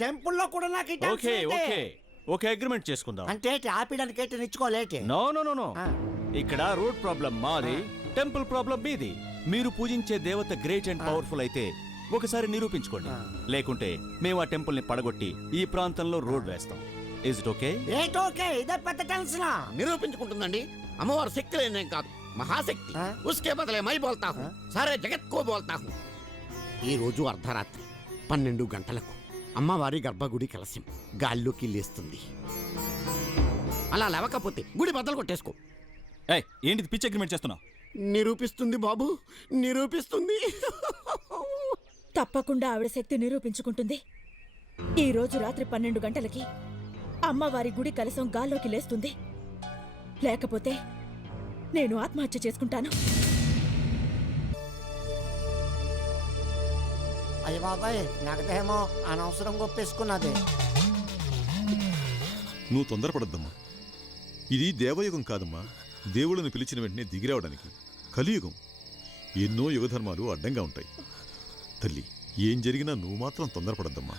టెంపుల్లో కూడా నాకు ఈ టెన్షన్ ఓకే ఏంటి? ఓకే ఓకే అగ్రిమెంట్ చేసుకుందాం. అంటే ఏంటి? ఆపడానికి ఏంటి? నిచ్చుకోలేటి? నో నో నో నో ఇక్కడ రోడ్ ప్రాబ్లం మాది, టెంపుల్ ప్రాబ్లం మీది. మీరు పూజించే దేవత గ్రేట్ అండ్ పవర్ఫుల్ అయితే ఒకసారి నిరూపించుకోండి. లేకుంటే మేము ఆ టెంపుల్ ని పడగొట్టి ఈ ప్రాంతంలో రోడ్ వేస్తాం. Is it okay? ఏంటి ఓకే? ఇదే పెద్ద టెన్షన్. నిరూపించుకుంటుందండి. అమ్మవారు శక్తి లేనేం కాదు, మహాశక్తి. ఉస్కే బదలే మై బోల్తా హూ, సారే జగత్ కో బోల్తా హూ. ఈ రోజు అర్ధరాత్రి 12 గంటలకు అమ్మవారి గర్భగుడి కలశం గాల్లోకి లేస్తుంది. అలా లేవకపోతే గుడి బద్దలు కొట్టేసుకో. ఏంటిది పిచ్ అగ్రిమెంట్ చేస్తున్నావు? నిరూపిస్తుంది బాబు, నిరూపిస్తుంది. తప్పకుండా ఆవిడ శక్తి నిరూపించుకుంటుంది. ఈ రోజు రాత్రి 12 గంటలకి అమ్మవారి గుడి కలశం గాల్లోకి లేస్తుంది. లేకపోతే నేను ఆత్మహత్య చేసుకుంటాను. అయ్య బాబాయ్, నాకదేమో అనవసరం గొప్పేసుకున్నది. నువ్వు తొందరపడద్దమ్మా. ఇది దేవయుగం కాదమ్మా, దేవుళ్ళని పిలిచిన వెంటనే దిగిరావడానికి. కలియుగం. ఎన్నో యుగధర్మాలు అడ్డంగా ఉంటాయి. తల్లి, ఏం జరిగినా నువ్వు మాత్రం తొందరపడద్దమ్మా.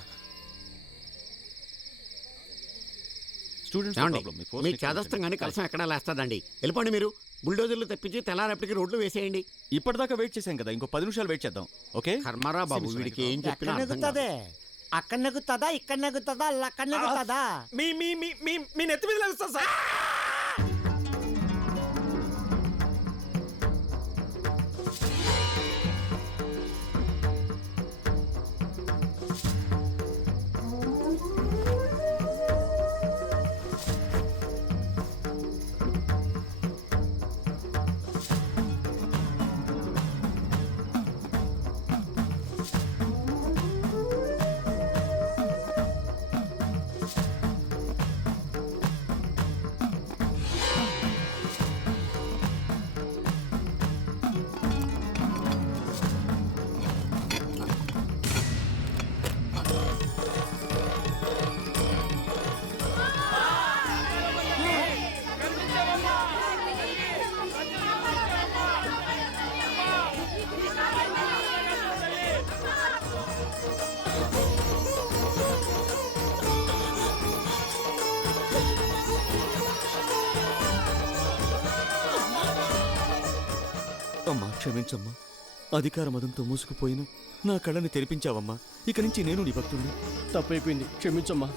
మీ చేదస్తంగానే కలసం ఎక్కడా లేస్తాదండి. వెళ్ళిపోండి మీరు. బుల్డోజర్లు తెప్పించి తెల్లారేపటికి రోడ్లు వేసేయండి. ఇప్పటిదాకా వెయిట్ చేశాం కదా, ఇంకో 10 నిమిషాలు వెయిట్ చేద్దాం. ఓకే? కర్మరా బాబు, వీడికి ఏం చెప్పినా ఎక్కడ అర్థం కాదు. నెగ్గుతుంది? అక్కడ నెగ్గుతుందా, ఇక్కడ నెగ్గుతుందా, అక్కడ నెగ్గుతుందా? మీ నెత్తి మీద లేస్తా సార్. అమ్మా క్షమించమ్మా, అధికార మదంతో మూసుకుపోయిన నా కళ్ళని తెరిపించావమ్మా. ఇక నుంచి నేను నీ భక్తుడిని. తప్పైపోయింది, క్షమించమ్మా.